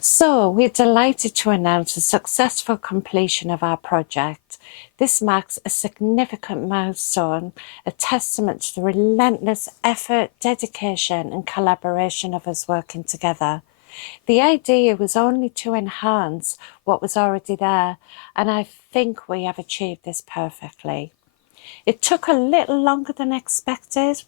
So we're delighted to announce the successful completion of our project. This marks a significant milestone, a testament to the relentless effort, dedication and collaboration of us working together. The idea was only to enhance what was already there, and I think we have achieved this perfectly. It took a little longer than expected,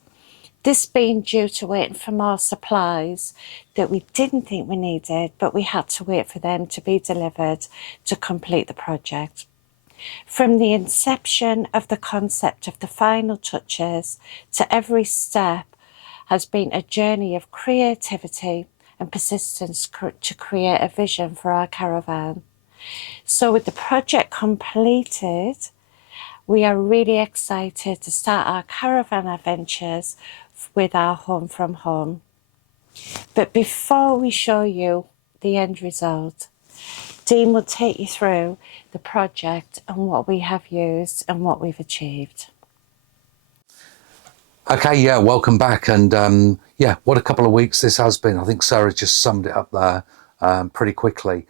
this being due to waiting for more supplies that we didn't think we needed, but we had to wait for them to be delivered to complete the project. From the inception of the concept of the final touches to every step has been a journey of creativity and persistence to create a vision for our caravan. So with the project completed, we are really excited to start our caravan adventures with our home from home. But before we show you the end result, Dean will take you through the project and what we have used and what we've achieved. Okay, yeah, welcome back. And yeah, what a couple of weeks this has been. I think Sarah just summed it up there pretty quickly.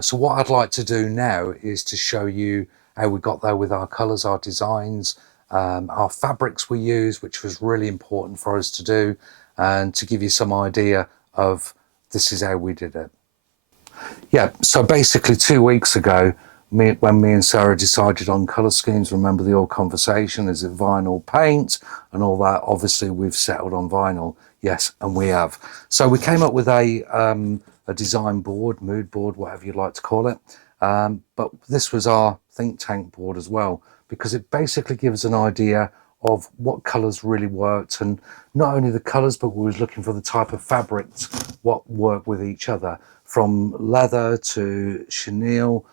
So what I'd like to do now is to show you how we got there with our colours, our designs, our fabrics we use, which was really important for us to do, and to give you some idea of this is how we did it. Yeah, so basically 2 weeks ago, when me and Sarah decided on colour schemes, remember the old conversation, is it vinyl, paint and all that? Obviously we've settled on vinyl, yes, and we have. So we came up with a design board, mood board, whatever you'd like to call it. But this was our think tank board as well, because it basically gives an idea of what colours really worked, and not only the colours, but we was looking for the type of fabrics, what work with each other, from leather to chenille,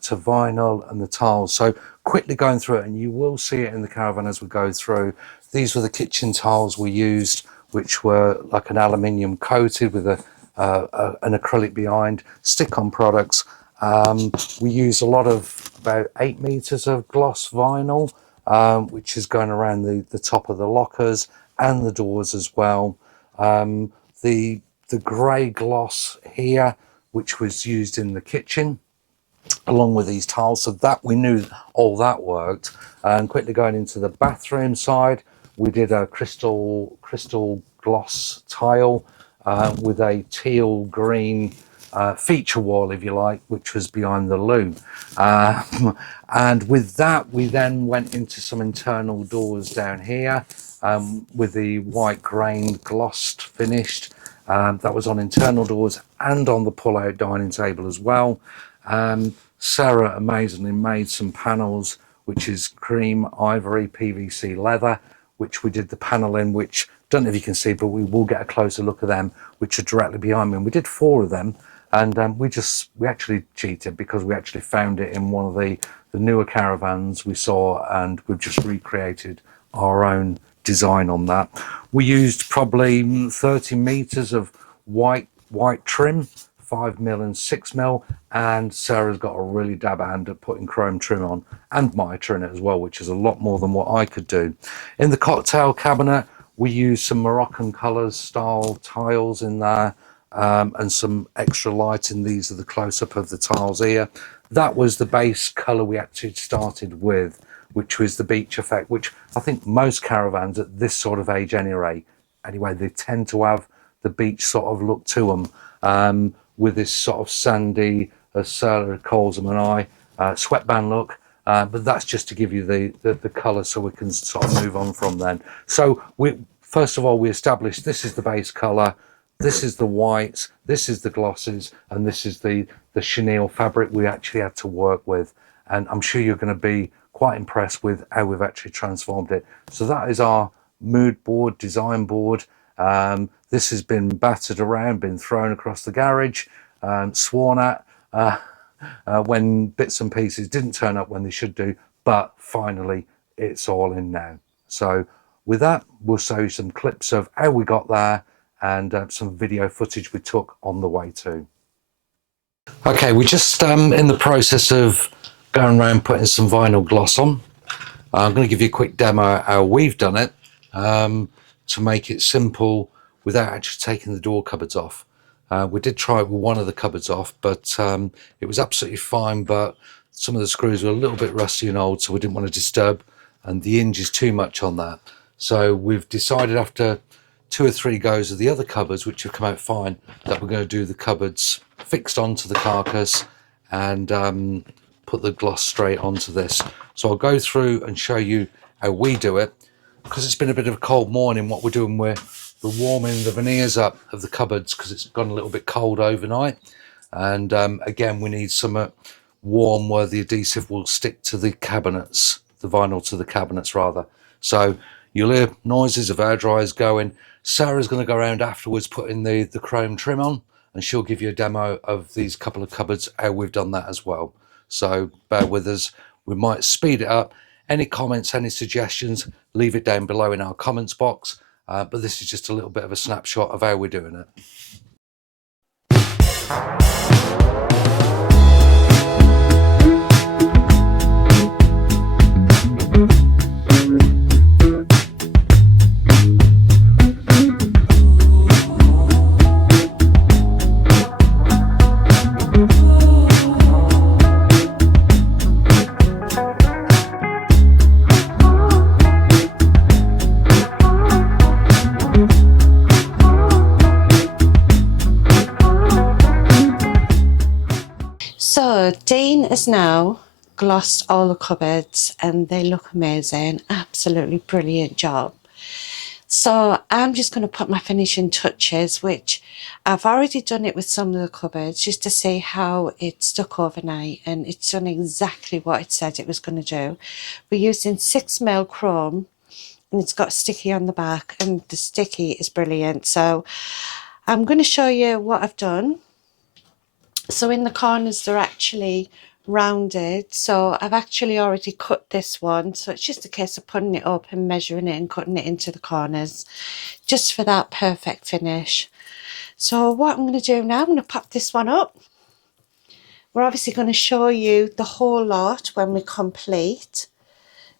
to vinyl and the tiles. So quickly going through it, and you will see it in the caravan as we go through. These were the kitchen tiles we used, which were like an aluminium coated with an acrylic behind, stick-on products. We used a lot of about 8 meters of gloss vinyl, which is going around the top of the lockers and the doors as well. The grey gloss here, which was used in the kitchen, along with these tiles, so that we knew all that worked. And quickly going into the bathroom side, we did a crystal gloss tile with a teal green feature wall, if you like, which was behind the loo. And with that, we then went into some internal doors down here with the white grained glossed finished. That was on internal doors and on the pull-out dining table as well. Sarah amazingly made some panels, which is cream ivory PVC leather, which we did the panel in, which don't know if you can see, but we will get a closer look at them, which are directly behind me. And we did 4 of them, and we actually cheated, because we actually found it in one of the newer caravans we saw, and we've just recreated our own design on that. We used probably 30 meters of white trim, 5mm and 6mm, and Sarah's got a really dab hand at putting chrome trim on, and mitre in it as well, which is a lot more than what I could do. In the cocktail cabinet, we used some Moroccan colours style tiles in there, and some extra lighting. These are the close-up of the tiles here. That was the base colour we actually started with, which was the beach effect, which I think most caravans at this sort of age anyway, they tend to have the beach sort of look to them, with this sort of sandy, as Sarah calls them and I, sweatband look. But that's just to give you the colour, so we can sort of move on from then. So first of all, we established this is the base colour, this is the whites, this is the glosses, and this is the chenille fabric we actually had to work with. And I'm sure you're going to be quite impressed with how we've actually transformed it. So that is our mood board, design board. This has been battered around, been thrown across the garage, sworn at when bits and pieces didn't turn up when they should do, but finally it's all in now. So with that, we'll show you some clips of how we got there, and some video footage we took on the way too. Okay, we're just in the process of going around putting some vinyl gloss on. I'm going to give you a quick demo how we've done it. to make it simple without actually taking the door cupboards off. We did try it with one of the cupboards off, but it was absolutely fine, but some of the screws were a little bit rusty and old, so we didn't want to disturb and the hinge is too much on that. So we've decided after 2 or 3 goes of the other cupboards, which have come out fine, that we're going to do the cupboards fixed onto the carcass and put the gloss straight onto this. So I'll go through and show you how we do it. Because it's been a bit of a cold morning, what we're doing, we're warming the veneers up of the cupboards because it's gone a little bit cold overnight. And again, we need some warm where the adhesive will stick to the cabinets, the vinyl to the cabinets rather. So you'll hear noises of air dryers going. Sarah's going to go around afterwards putting the chrome trim on, and she'll give you a demo of these couple of cupboards, how we've done that as well. So bear with us, we might speed it up. Any comments, any suggestions, leave it down below in our comments box. But this is just a little bit of a snapshot of how we're doing it. So Dean has now glossed all the cupboards and they look amazing. Absolutely brilliant job. So I'm just going to put my finishing touches, which I've already done it with some of the cupboards just to see how it stuck overnight, and it's done exactly what it said it was going to do. We're using 6mm chrome and it's got sticky on the back, and the sticky is brilliant. So I'm going to show you what I've done. So in the corners they're actually rounded, so I've actually already cut this one, so it's just a case of putting it up and measuring it and cutting it into the corners just for that perfect finish. So what I'm going to do now, I'm going to pop this one up. We're obviously going to show you the whole lot when we complete,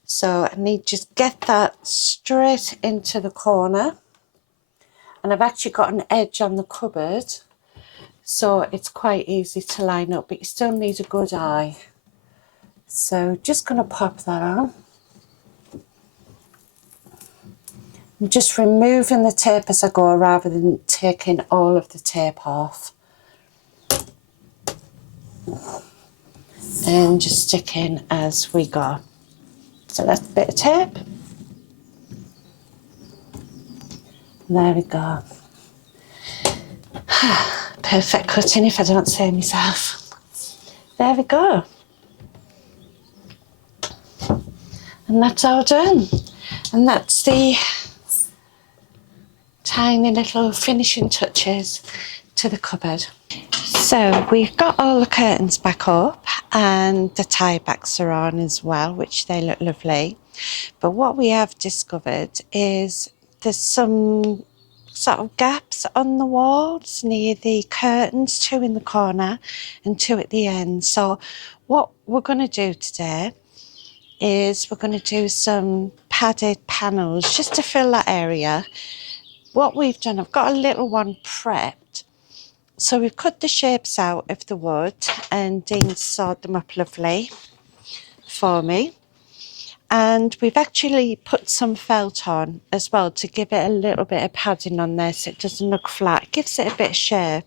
so I need to just get that straight into the corner, and I've actually got an edge on the cupboard, so it's quite easy to line up, but you still need a good eye. So just going to pop that on. I'm just removing the tape as I go rather than taking all of the tape off. And just sticking as we go. So that's a bit of tape. There we go. Perfect cutting if I don't say myself. There we go. And that's all done. And that's the tiny little finishing touches to the cupboard. So we've got all the curtains back up and the tie backs are on as well, which they look lovely. But what we have discovered is there's some sort of gaps on the walls near the curtains, 2 in the corner and 2 at the end. So what we're going to do today is we're going to do some padded panels just to fill that area. What we've done, I've got a little one prepped, so we've cut the shapes out of the wood and Dean sawed them up lovely for me. And we've actually put some felt on as well to give it a little bit of padding on there so it doesn't look flat. It gives it a bit of shape.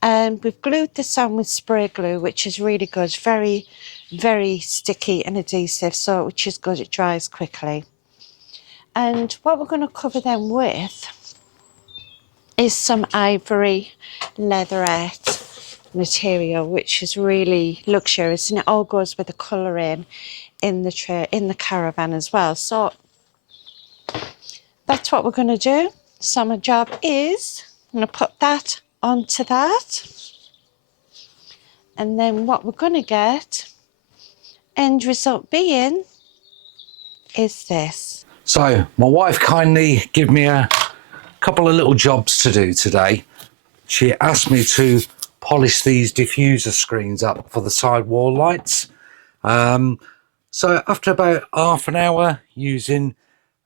And we've glued this on with spray glue, which is really good. Very, very sticky and adhesive, so which is good. It dries quickly. And what we're going to cover them with is some ivory leatherette material, which is really luxurious, and it all goes with the colouring in the Caravan as well. So that's what we're going to do. So my job is I'm going to put that onto that, and then what we're going to get end result being is this. So my wife kindly gave me a couple of little jobs to do today. She asked me to polish these diffuser screens up for the side wall lights. So after about half an hour using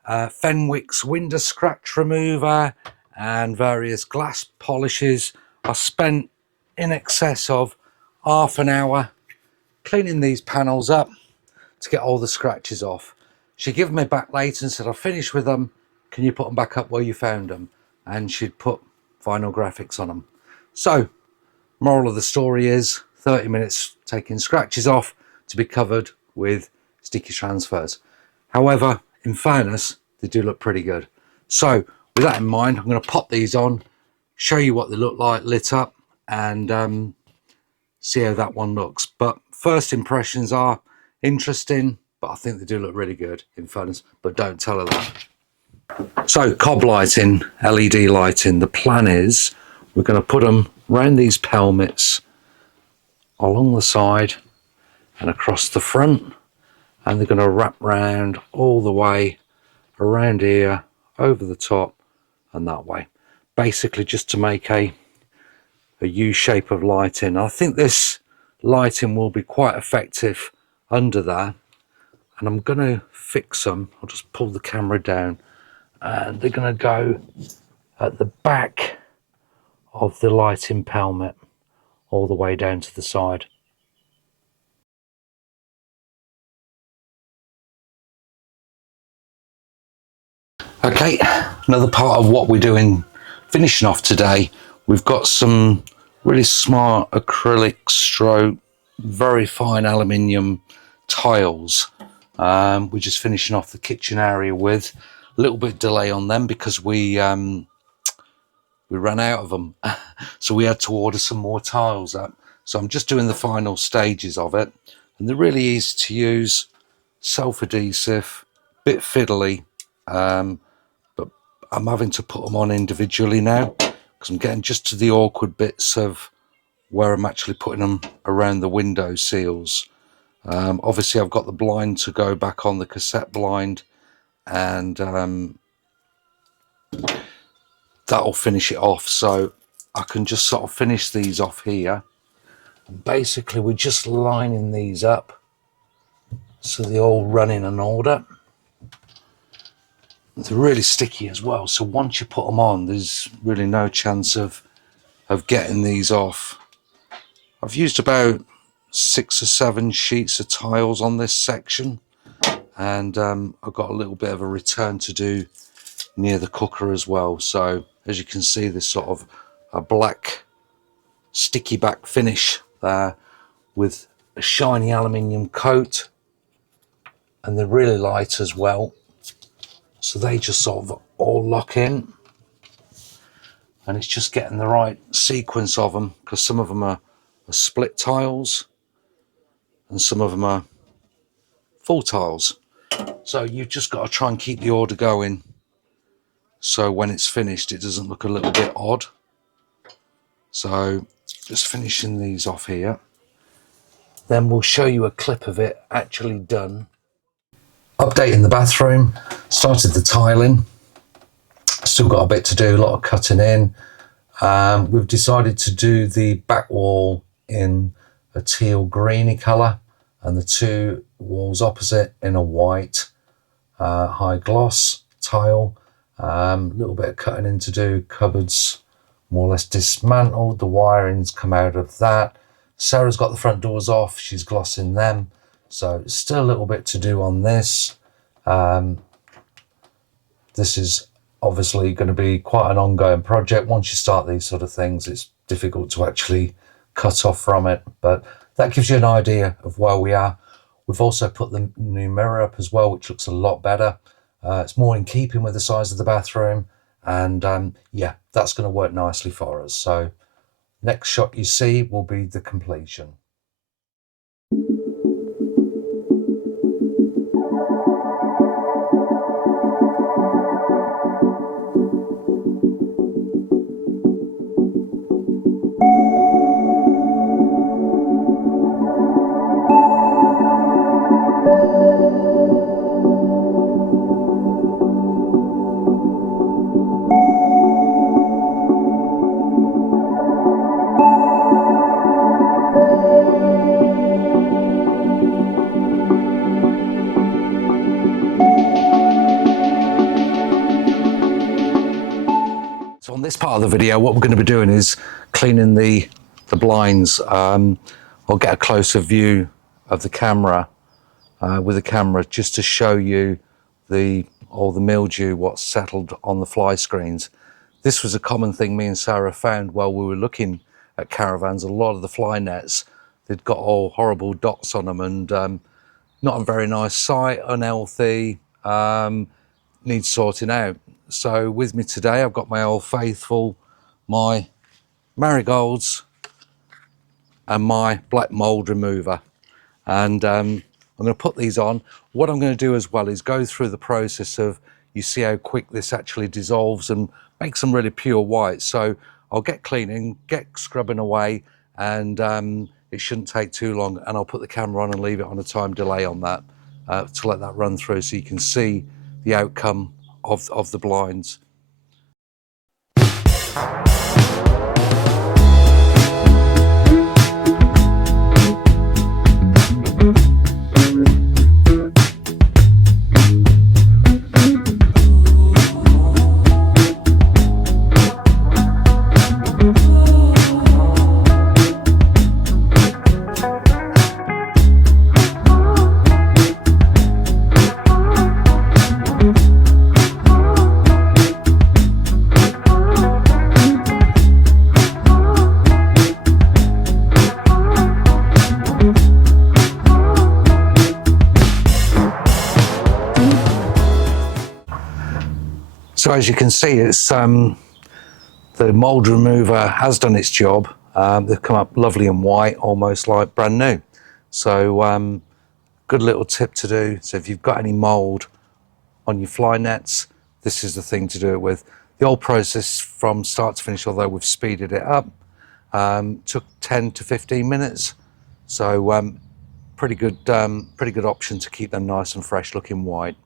Fenwick's window scratch remover and various glass polishes. I spent in excess of half an hour cleaning these panels up to get all the scratches off. She gave me back later and said, I've finished with them, can you put them back up where you found them? And she'd put vinyl graphics on them. So moral of the story is 30 minutes taking scratches off to be covered with sticky transfers. However, in fairness, they do look pretty good. So with that in mind, I'm going to pop these on, show you what they look like lit up, and see how that one looks. But first impressions are interesting, but I think they do look really good, in fairness, but don't tell her that. So cob lighting, LED lighting, the plan is we're going to put them around these pelmets along the side and across the front, and they're going to wrap round all the way around here, over the top and that way, basically just to make a U shape of lighting. I think this lighting will be quite effective under there, and I'm going to fix them. I'll just pull the camera down, and they're going to go at the back of the lighting pelmet all the way down to the side. Okay, another part of what we're doing, finishing off today, we've got some really smart acrylic stroke, very fine aluminium tiles. We're just finishing off the kitchen area with a little bit delay on them because we ran out of them. So we had to order some more tiles up. So I'm just doing the final stages of it, and they're really easy to use, self-adhesive, bit fiddly, but I'm having to put them on individually now because I'm getting just to the awkward bits of where I'm actually putting them around the window seals. Obviously I've got the blind to go back on, the cassette blind, and that'll finish it off, so I can just sort of finish these off here. And basically we're just lining these up so they all run in an order. They're really sticky as well, so once you put them on, there's really no chance of getting these off. I've used about 6 or 7 sheets of tiles on this section, and I've got a little bit of a return to do near the cooker as well. So as you can see, there's sort of a black sticky back finish there with a shiny aluminium coat, and they're really light as well, so they just sort of all lock in, and it's just getting the right sequence of them because some of them are split tiles and some of them are full tiles. So you've just got to try and keep the order going so when it's finished it doesn't look a little bit odd. So just finishing these off here, then we'll show you a clip of it actually done. Updating the bathroom, started the tiling, still got a bit to do, a lot of cutting in. We've decided to do the back wall in a teal greeny colour and the 2 walls opposite in a white high gloss tile. Little bit of cutting in to do, cupboards more or less dismantled, the wiring's come out of that. Sarah's got the front doors off, she's glossing them, so still a little bit to do on this. This is obviously going to be quite an ongoing project. Once you start these sort of things, it's difficult to actually cut off from it, but that gives you an idea of where we are. We've also put the new mirror up as well, which looks a lot better. It's more in keeping with the size of the bathroom, and yeah, that's going to work nicely for us. So next shot you see will be the completion. this part of the video, what we're going to be doing is cleaning the blinds. I'll get a closer view of the camera with the camera just to show you all the mildew, what's settled on the fly screens. This was a common thing me and Sarah found while we were looking at caravans. A lot of the fly nets, they'd got all horrible dots on them, and not a very nice sight, unhealthy, needs sorting out. So with me today, I've got my old faithful, my marigolds and my black mold remover. And I'm going to put these on. What I'm going to do as well is go through the process of, you see how quick this actually dissolves and makes them really pure white. So I'll get cleaning, get scrubbing away, and it shouldn't take too long. And I'll put the camera on and leave it on a time delay on that to let that run through so you can see the outcome of the blinds. So as you can see, it's the mold remover has done its job. They've come up lovely and white, almost like brand new. So good little tip to do. So if you've got any mold on your fly nets, this is the thing to do it with. The old process from start to finish, although we've speeded it up, took 10 to 15 minutes. So pretty good option to keep them nice and fresh looking white.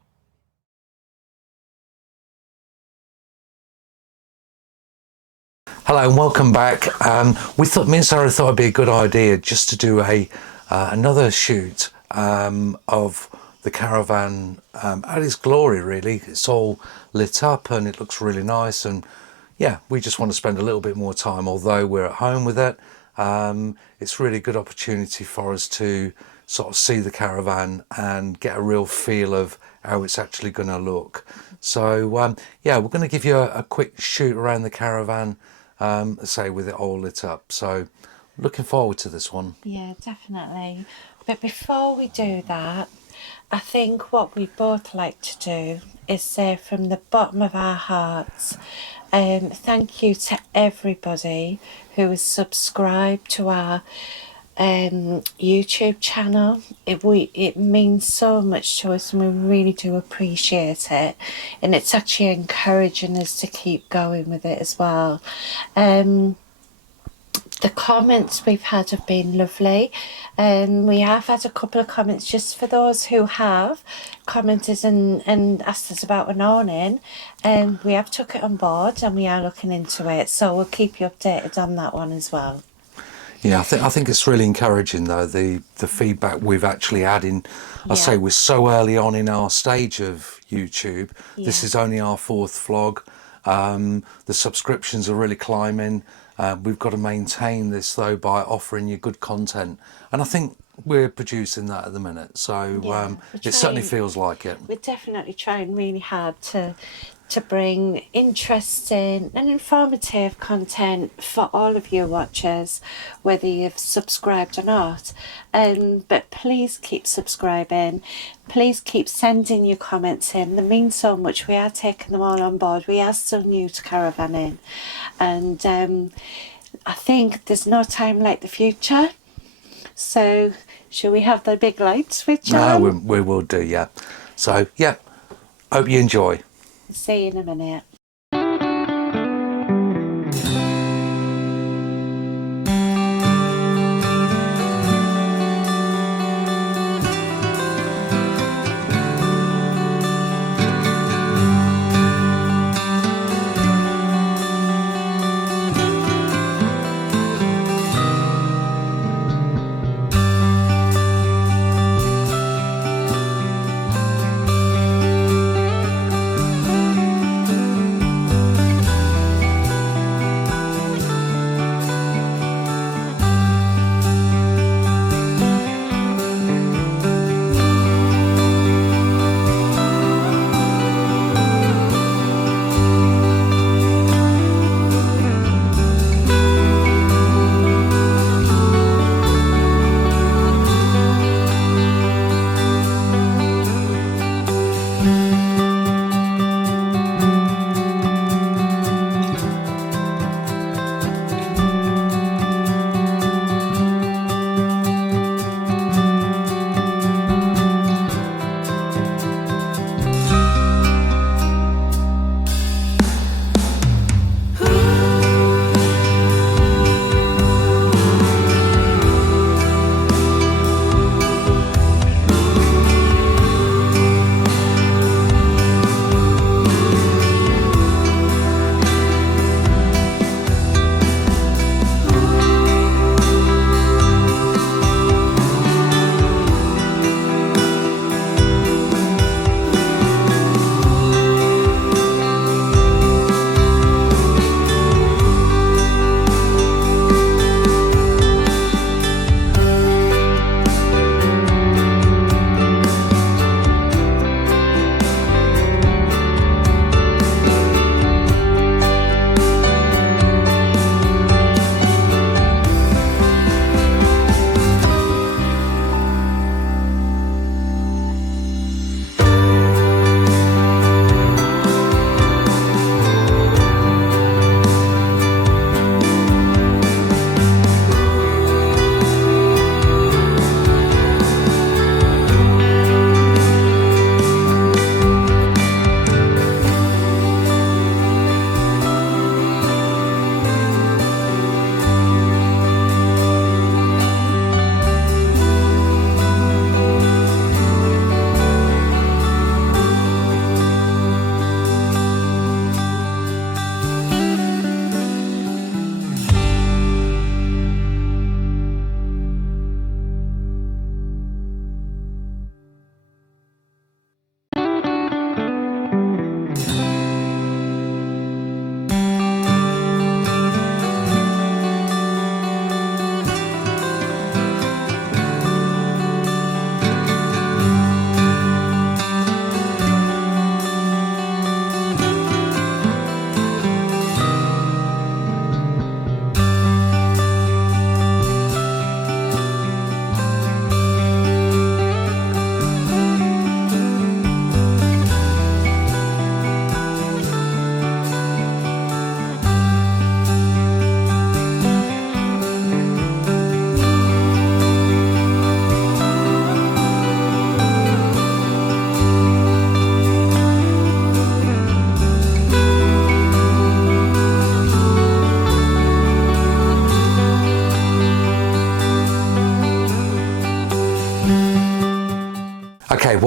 Hello and welcome back. Me and Sarah thought it'd be a good idea just to do another shoot of the Caravan at its glory, really. It's all lit up and it looks really nice, and yeah, we just want to spend a little bit more time, although we're at home with it. It's really a good opportunity for us to sort of see the Caravan and get a real feel of how it's actually going to look. So yeah, we're going to give you a quick shoot around the Caravan, say with it all lit up. So looking forward to this one. Yeah, definitely. But before we do that, I think what we both like to do is say from the bottom of our hearts, thank you to everybody who is subscribed to our YouTube channel. It means so much to us, and we really do appreciate it, and it's actually encouraging us to keep going with it as well. The comments we've had have been lovely, and we have had a couple of comments just for those who have commented and asked us about an awning, and we have took it on board and we are looking into it, so we'll keep you updated on that one as well. Yeah, I think it's really encouraging though, the feedback we've actually had in. I say we're so early on in our stage of YouTube. This is only our 4th vlog. The subscriptions are really climbing. We've got to maintain this though by offering you good content, and I think we're producing that at the minute. So it certainly feels like it. We're definitely trying really hard to bring interesting and informative content for all of you watchers, whether you've subscribed or not. But please keep subscribing. Please keep sending your comments in. They mean so much. We are taking them all on board. We are still new to caravanning, and I think there's no time like the future. So shall we have the big light switch on? No, we will do, yeah. So yeah, hope you enjoy. See you in a minute.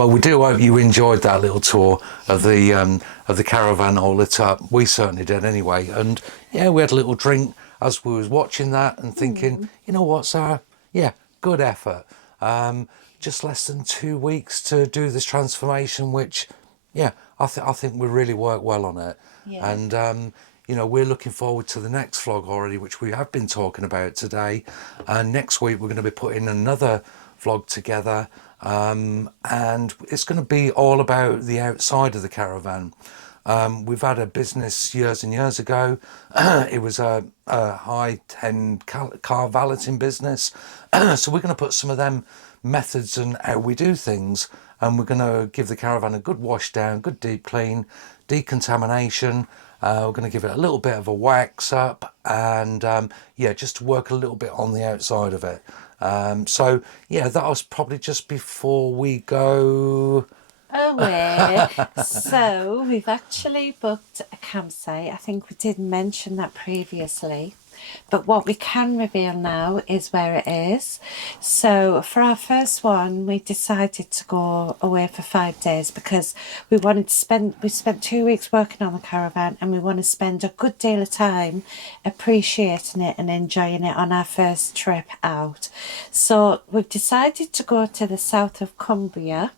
Well, we do hope you enjoyed that little tour of the caravan all lit up. We certainly did anyway. And yeah, we had a little drink as we was watching that and thinking, you know what, Sarah? Yeah, good effort. Just less than 2 weeks to do this transformation, which, yeah, I think we really worked well on it. Yeah. And you know, we're looking forward to the next vlog already, which we have been talking about today. And next week we're going to be putting another vlog together, and it's going to be all about the outside of the caravan. We've had a business years and years ago. It was a high-end car valeting business. So we're going to put some of them methods and how we do things, and we're going to give the caravan a good wash down, good deep clean, decontamination. We're going to give it a little bit of a wax up, and yeah, just to work a little bit on the outside of it. So yeah, that was probably just before we go away. So we've actually booked a campsite. I think we did mention that previously, but what we can reveal now is where it is. So for our first one, we decided to go away for 5 days because we spent 2 weeks working on the caravan, and we want to spend a good deal of time appreciating it and enjoying it on our first trip out. So we've decided to go to the south of Cumbria.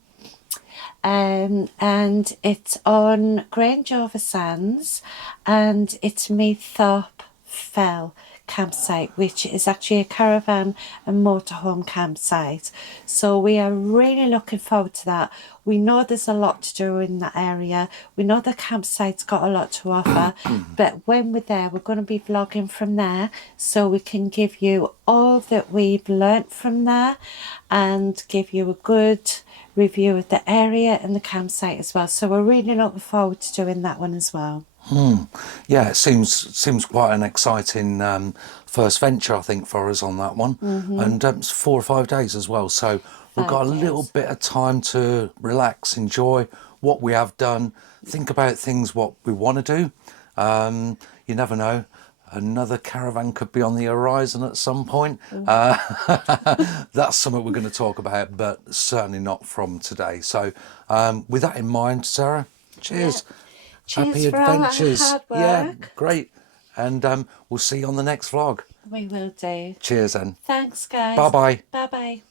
And it's on Grange over Sands, and it's Meathorpe Fell campsite, which is actually a caravan and motorhome campsite. So we are really looking forward to that. We know there's a lot to do in that area. We know the campsite's got a lot to offer, but when we're there, we're going to be vlogging from there, so we can give you all that we've learnt from there and give you a good review of the area and the campsite as well. So we're really looking forward to doing that one as well. Yeah, it seems quite an exciting first venture, I think, for us on that one. And it's 4 or 5 days as well, so we've got a little bit of time to relax, enjoy what we have done, think about things what we want to do. You never know, another caravan could be on the horizon at some point. That's something we're going to talk about, but certainly not from today. So with that in mind, Sarah, cheers. Yeah. Happy Cheers for all that adventures. hard work. Yeah, great. And we'll see you on the next vlog. We will do. Cheers then. Thanks, guys. Bye bye. Bye bye.